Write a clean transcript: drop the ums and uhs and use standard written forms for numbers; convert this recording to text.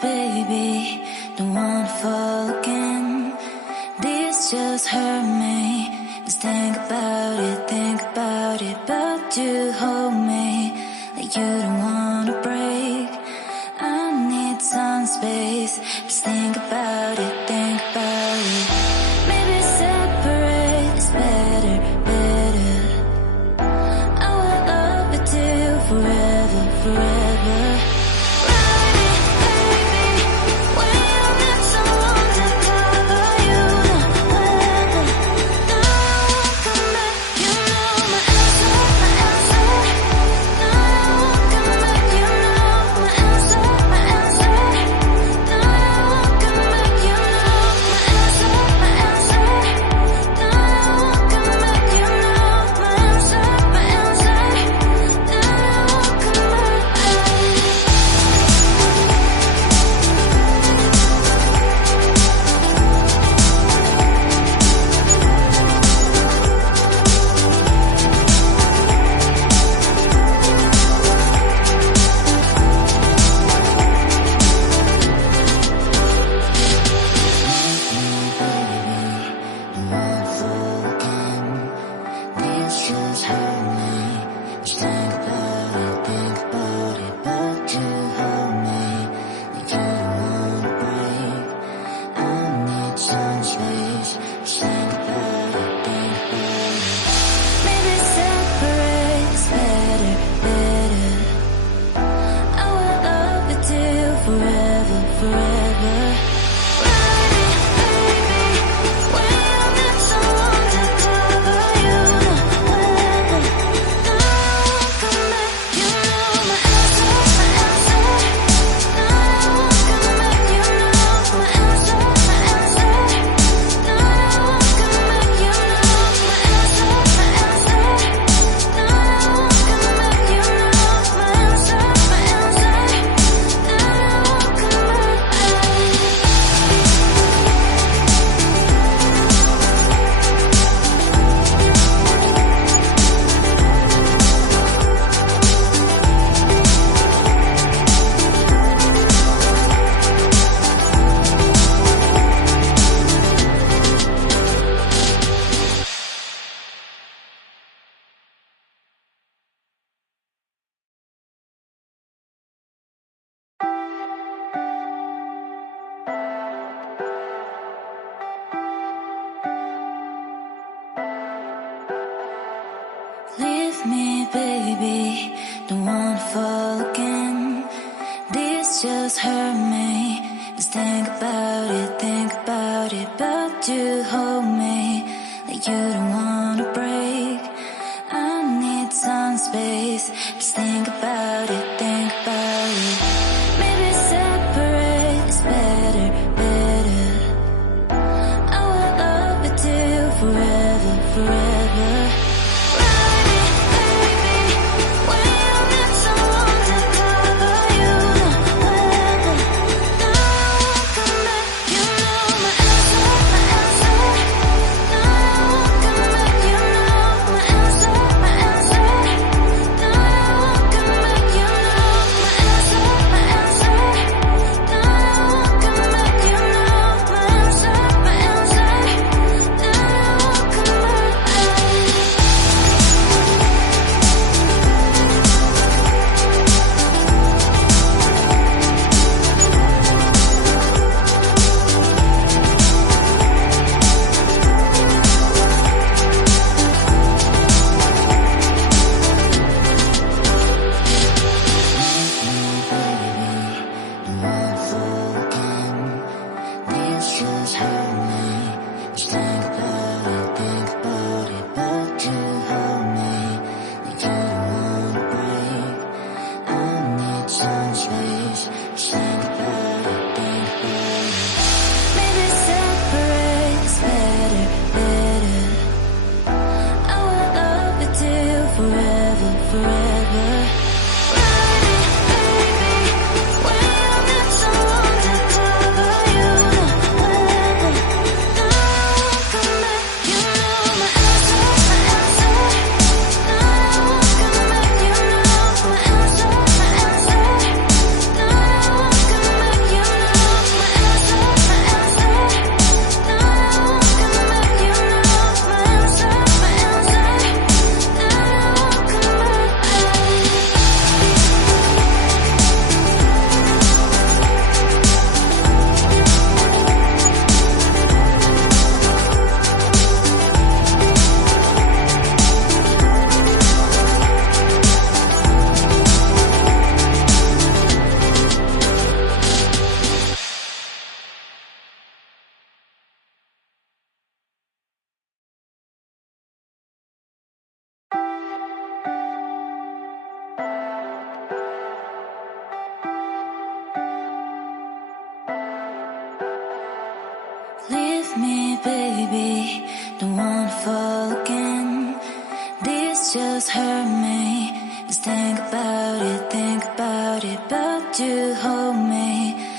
baby, don't wanna fall again. This just hurt me. Just think about it, but you hold me like you don't wanna break. I need some space. Just think about it, think about it. Maybe separate is better, better. I will love you till forever, forever. Leave me, baby, don't wanna fall again. This just hurt me. Just think about it, but you hold me like you don't wanna break. I need some space. Just think about it, think about it. Maybe separate is better, better. I will love you till forever, forever. me, baby. Don't wanna fall again. This just hurt me. Just think about it, but you hold me.